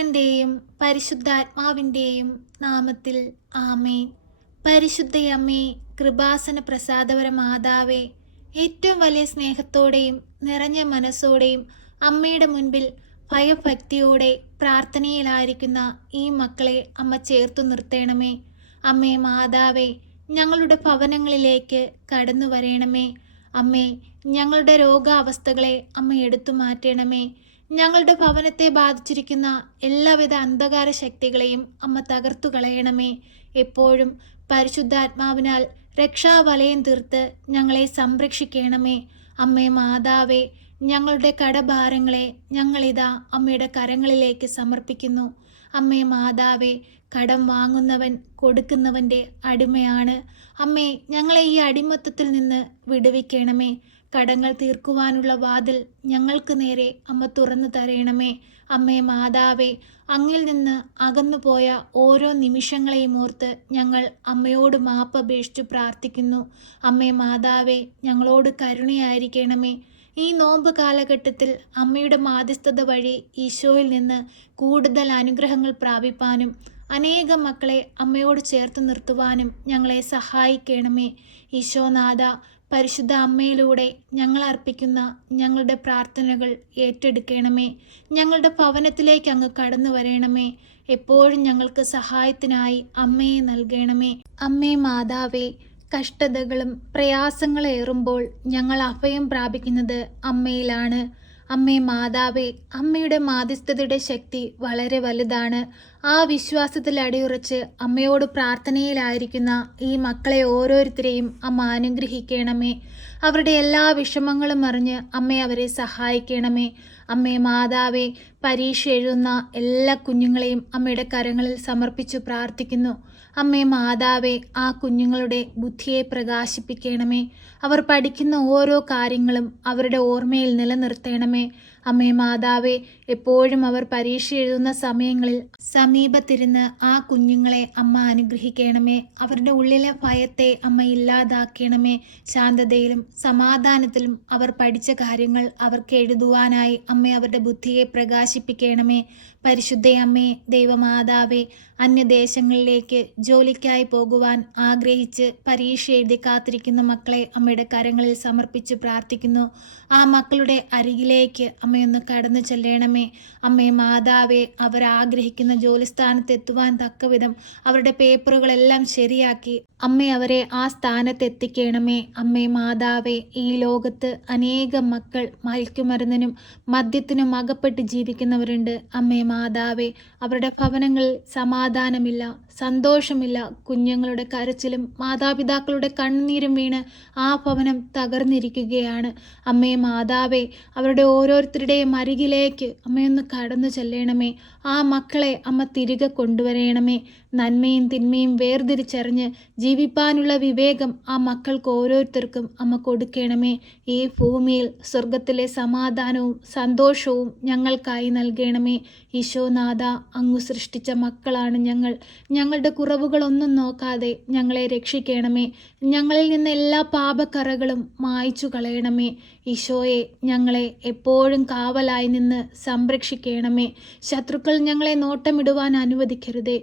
പുത്രന്റെയും പരിശുദ്ധാത്മാവിന്റെയും നാമത്തിൽ ആമേൻ. പരിശുദ്ധയമ്മേ കൃപാസന പ്രസാദപര മാതാവേ ഏറ്റവും വലിയ സ്നേഹത്തോടെയും നിറഞ്ഞ മനസ്സോടെയും അമ്മയുടെ മുൻപിൽ ഭയഭക്തിയോടെ പ്രാർത്ഥനയിലായിരിക്കുന്ന ഈ മക്കളെ അമ്മ ചേർത്തു നിർത്തേണമേ. അമ്മേ മാതാവേ ഞങ്ങളുടെ ഭവനങ്ങളിലേക്ക് കടന്നു വരേണമേ അമ്മേ ഞങ്ങളുടെ രോഗാവസ്ഥകളെ അമ്മ എടുത്തു മാറ്റണമേ. ഞങ്ങളുടെ ഭവനത്തെ ബാധിച്ചിരിക്കുന്ന എല്ലാവിധ അന്ധകാര ശക്തികളെയും അമ്മ തകർത്തു കളയണമേ. എപ്പോഴും പരിശുദ്ധാത്മാവിനാൽ രക്ഷാവലയം തീർത്ത് ഞങ്ങളെ സംരക്ഷിക്കണമേ. അമ്മേ മാതാവേ ഞങ്ങളുടെ കടഭാരങ്ങളെ ഞങ്ങളിതാ അമ്മയുടെ കരങ്ങളിലേക്ക് സമർപ്പിക്കുന്നു. അമ്മേ മാതാവേ കടം വാങ്ങുന്നവൻ കൊടുക്കുന്നവന്റെ അടിമയാണ്. അമ്മേ ഞങ്ങളെ ഈ അടിമത്തത്തിൽ നിന്ന് വിടുവിക്കണമേ. കടങ്ങൾ തീർക്കുവാനുള്ള വാതിൽ ഞങ്ങൾക്ക് നേരെ അമ്മ തുറന്നു തരയണമേ അമ്മേ മാതാവേ അങ്ങിൽ നിന്ന് അകന്നുപോയ ഓരോ നിമിഷങ്ങളെയും ഓർത്ത് ഞങ്ങൾ അമ്മയോട് മാപ്പ് അപേക്ഷിച്ച് പ്രാർത്ഥിക്കുന്നു. അമ്മേ മാതാവേ ഞങ്ങളോട് കരുണയായിരിക്കണമേ. ഈ നോമ്പ് കാലഘട്ടത്തിൽ അമ്മയുടെ മാധ്യസ്ഥത വഴി ഈശോയിൽ നിന്ന് കൂടുതൽ അനുഗ്രഹങ്ങൾ പ്രാപിപ്പാനും അനേകം മക്കളെ അമ്മയോട് ചേർത്ത് നിർത്തുവാനും ഞങ്ങളെ സഹായിക്കണമേ. ഈശോനാഥ പരിശുദ്ധ അമ്മയിലൂടെ ഞങ്ങൾ അർപ്പിക്കുന്ന ഞങ്ങളുടെ പ്രാർത്ഥനകൾ ഏറ്റെടുക്കണമേ. ഞങ്ങളുടെ ഭവനത്തിലേക്ക് അങ്ങ് കടന്നു വരണമേ. എപ്പോഴും ഞങ്ങൾക്ക് സഹായത്തിനായി അമ്മയെ നൽകണമേ. അമ്മേ മാതാവേ കഷ്ടതകളും പ്രയാസങ്ങളേറുമ്പോൾ ഞങ്ങൾ അഭയം പ്രാപിക്കുന്നത് അമ്മയിലാണ്. അമ്മേ മാതാവേ അമ്മയുടെ മാധ്യസ്ഥതയുടെ ശക്തി വളരെ വലുതാണ്. ആ വിശ്വാസത്തിൽ അടിയുറച്ച് അമ്മയോട് പ്രാർത്ഥനയിലായിരിക്കുന്ന ഈ മക്കളെ ഓരോരുത്തരെയും അമ്മ അനുഗ്രഹിക്കണമേ. അവരുടെ എല്ലാ വിഷമങ്ങളും അറിഞ്ഞ് അമ്മ അവരെ സഹായിക്കണമേ. അമ്മേ മാതാവേ പരീക്ഷ എഴുതുന്ന എല്ലാ കുഞ്ഞുങ്ങളെയും അമ്മയുടെ കരങ്ങളിൽ സമർപ്പിച്ചു പ്രാർത്ഥിക്കുന്നു. അമ്മേ മാതാവേ ആ കുഞ്ഞുങ്ങളുടെ ബുദ്ധിയെ പ്രകാശിപ്പിക്കണമേ. അവർ പഠിക്കുന്ന ഓരോ കാര്യങ്ങളും അവരുടെ ഓർമ്മയിൽ നിലനിർത്തണമേ. അമ്മേ മാതാവേ എപ്പോഴും അവർ പരീക്ഷ എഴുതുന്ന സമയങ്ങളിൽ സമീപത്തിരുന്ന് ആ കുഞ്ഞുങ്ങളെ അമ്മ അനുഗ്രഹിക്കണമേ. അവരുടെ ഉള്ളിലെ ഭയത്തെ അമ്മ ഇല്ലാതാക്കണമേ. ശാന്തതയിലും സമാധാനത്തിലും അവർ പഠിച്ച കാര്യങ്ങൾ അവർക്ക് എഴുതുവാനായി അമ്മ അവരുടെ ബുദ്ധിയെ പ്രകാശിപ്പിക്കണമേ. പരിശുദ്ധയമ്മേ ദൈവമാതാവേ അന്യദേശങ്ങളിലേക്ക് ജോലിക്കായി പോകുവാൻ ആഗ്രഹിച്ച് പരീക്ഷ എഴുതി കാത്തിരിക്കുന്ന മക്കളെ അമ്മയുടെ കരങ്ങളിൽ സമർപ്പിച്ച് പ്രാർത്ഥിക്കുന്നു. ആ മക്കളുടെ അരികിലേക്ക് അമ്മയൊന്ന് കടന്നു ചെല്ലണമേ. അമ്മേ മാതാവേ അവർ ആഗ്രഹിക്കുന്ന ജോലിസ്ഥാനത്ത് എത്തുവാൻ തക്കവിധം അവരുടെ പേപ്പറുകളെല്ലാം ശരിയാക്കി അമ്മ അവരെ ആ സ്ഥാനത്ത് എത്തിക്കണമേ അമ്മേ മാതാവേ ഈ ലോകത്ത് അനേകം മക്കൾ മയക്കുമരുന്നിനും മദ്യത്തിനും അകപ്പെട്ട് ജീവിക്കുന്നവരുണ്ട്. അമ്മേ മാതാവേ അവരുടെ ഭവനങ്ങളിൽ സമാധാനമില്ല സന്തോഷമില്ല. കുഞ്ഞുങ്ങളുടെ കരച്ചിലും മാതാപിതാക്കളുടെ കണ്ണുനീരും വീണ് ആ ഭവനം തകർന്നിരിക്കുകയാണ്. അമ്മേ മാതാവേ അവരുടെ ഓരോരുത്തരുടെയും അരികിലേക്ക് അമ്മയൊന്ന് കടന്നു ചെല്ലണമേ. ആ മക്കളെ അമ്മ തിരികെ കൊണ്ടുവരയണമേ നന്മയും തിന്മയും വേർതിരിച്ചറിഞ്ഞ് ജീവിപ്പാനുള്ള വിവേകം ആ മക്കൾക്ക് ഓരോരുത്തർക്കും അമ്മ കൊടുക്കണമേ. ഈ ഭൂമിയിൽ സ്വർഗത്തിലെ സമാധാനവും സന്തോഷവും ഞങ്ങൾക്കായി നൽകണമേ. ഈശോനാഥ അങ്ങു സൃഷ്ടിച്ച മക്കളാണ് ഞങ്ങൾ. ഞങ്ങളുടെ കുറവുകളൊന്നും നോക്കാതെ ഞങ്ങളെ രക്ഷിക്കണമേ. ഞങ്ങളിൽ നിന്ന് എല്ലാ പാപക്കറകളും മായ്ച്ചു കളയണമേ. ഈശോയെ ഞങ്ങളെ എപ്പോഴും കാവലായി നിന്ന് സംരക്ഷിക്കണമേ. ശത്രുക്കൾ ഞങ്ങളെ നോട്ടമിടുവാൻ അനുവദിക്കരുതേ.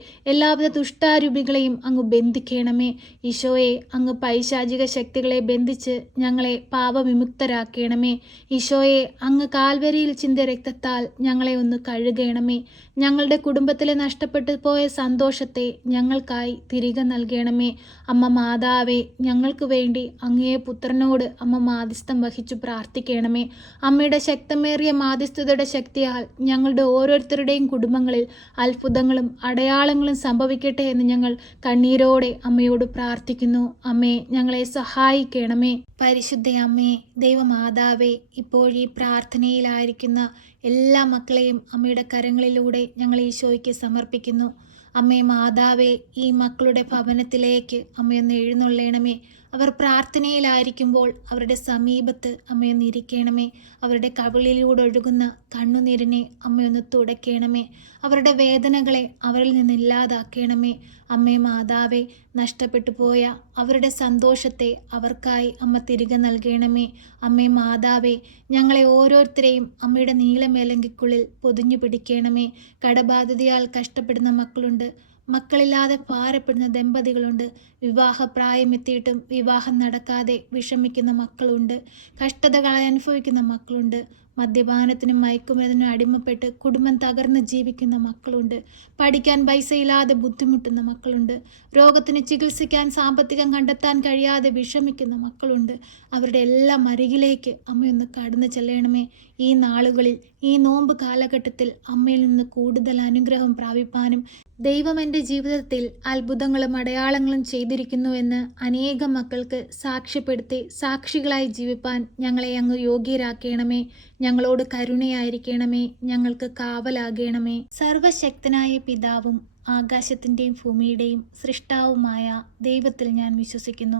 എല്ലാവിധ ദുഷ്ടാരൂപികളെയും അങ്ങ് ബന്ധിക്കണമേ. ഈശോയെ അങ്ങ് പൈശാചിക ശക്തികളെ ബന്ധിച്ച് ഞങ്ങളെ പാപവിമുക്തരാക്കണമേ. ഈശോയെ അങ്ങ് കാൽവരിയിൽ ചിന്ത രക്തത്താൽ ഞങ്ങളെ ഒന്ന് കഴുകണമേ. ഞങ്ങളുടെ കുടുംബത്തിലെ നഷ്ടപ്പെട്ടു പോയ സന്തോഷത്തെ ഞങ്ങൾക്കായി തിരികെ നൽകണമേ. അമ്മ മാതാവേ ഞങ്ങൾക്ക് വേണ്ടി അങ്ങേ പുത്രനോട് അമ്മ മാധ്യസ്ഥം വഹിച്ചു പ്രാർത്ഥിക്കണമേ. അമ്മയുടെ ശക്തമേറിയ മാധ്യസ്ഥതയുടെ ശക്തിയാൽ ഞങ്ങളുടെ ഓരോരുത്തരുടെയും കുടുംബങ്ങളിൽ അത്ഭുതങ്ങളും അടയാളങ്ങളും സംഭവിക്കട്ടെ എന്ന് ഞങ്ങൾ കണ്ണീരോടെ അമ്മയോട് പ്രാർത്ഥിക്കുന്നു. അമ്മേ ഞങ്ങളെ സഹായിക്കണമേ. പരിശുദ്ധ അമ്മേ ദൈവമാതാവേ ഇപ്പോഴീ പ്രാർത്ഥനയിലായിരിക്കുന്ന എല്ലാ മക്കളെയും അമ്മയുടെ കരങ്ങളിലൂടെ ഞങ്ങൾ ഈശോയ്ക്ക് സമർപ്പിക്കുന്നു. അമ്മേ മാതാവേ ഈ മക്കളുടെ ഭവനത്തിലേക്ക് അമ്മയൊന്ന് എഴുന്നള്ളണമേ. അവർ പ്രാർത്ഥനയിലായിരിക്കുമ്പോൾ അവരുടെ സമീപത്ത് അമ്മയൊന്ന് ഇരിക്കണമേ. അവരുടെ കവിളിലൂടെ ഒഴുകുന്ന കണ്ണുനീരിനെ അമ്മയൊന്ന് തുടയ്ക്കണമേ. അവരുടെ വേദനകളെ അവരിൽ നിന്ന് ഇല്ലാതാക്കണമേ. അമ്മേ മാതാവേ നഷ്ടപ്പെട്ടു പോയ അവരുടെ സന്തോഷത്തെ അവർക്കായി അമ്മ തിരികെ നൽകണമേ. അമ്മേ മാതാവേ ഞങ്ങളെ ഓരോരുത്തരെയും അമ്മയുടെ നീലമേലങ്കിക്കുള്ളിൽ പൊതിഞ്ഞു പിടിക്കണമേ. കടബാധിതയാൽ കഷ്ടപ്പെടുന്ന മക്കളുണ്ട്. മക്കളില്ലാതെ ഭാരപ്പെടുന്ന ദമ്പതികളുണ്ട്. വിവാഹപ്രായമെത്തിയിട്ടും വിവാഹം നടക്കാതെ വിഷമിക്കുന്ന മക്കളുണ്ട്. കഷ്ടതകൾ അനുഭവിക്കുന്ന മക്കളുണ്ട്. മദ്യപാനത്തിനും മയക്കുമരുന്നിനും അടിമപ്പെട്ട് കുടുംബം തകർന്ന് ജീവിക്കുന്ന മക്കളുണ്ട്. പഠിക്കാൻ പൈസയില്ലാതെ ബുദ്ധിമുട്ടുന്ന മക്കളുണ്ട്. രോഗത്തിന് ചികിത്സിക്കാൻ സാമ്പത്തികം കണ്ടെത്താൻ കഴിയാതെ വിഷമിക്കുന്ന മക്കളുണ്ട്. അവരുടെ എല്ലാം അരികിലേക്ക് അമ്മയൊന്ന് കടന്നു ചെല്ലണമേ. ഈ നാളുകളിൽ ഈ നോമ്പ് കാലഘട്ടത്തിൽ അമ്മയിൽ നിന്ന് കൂടുതൽ അനുഗ്രഹം പ്രാപിപ്പാനും ദൈവം എന്റെ ജീവിതത്തിൽ അത്ഭുതങ്ങളും അടയാളങ്ങളും ചെയ്തിരിക്കുന്നുവെന്ന് അനേകം മക്കൾക്ക് സാക്ഷ്യപ്പെടുത്തി സാക്ഷികളായി ജീവിപ്പാൻ ഞങ്ങളെ അങ്ങ് യോഗ്യരാക്കണമേ. ഞങ്ങളോട് കരുണയായിരിക്കണമേ ഞങ്ങൾക്ക് കാവലാകണമേ. സർവശക്തനായ പിതാവും ആകാശത്തിന്റെയും ഭൂമിയുടെയും സൃഷ്ടാവുമായ ദൈവത്തിൽ ഞാൻ വിശ്വസിക്കുന്നു.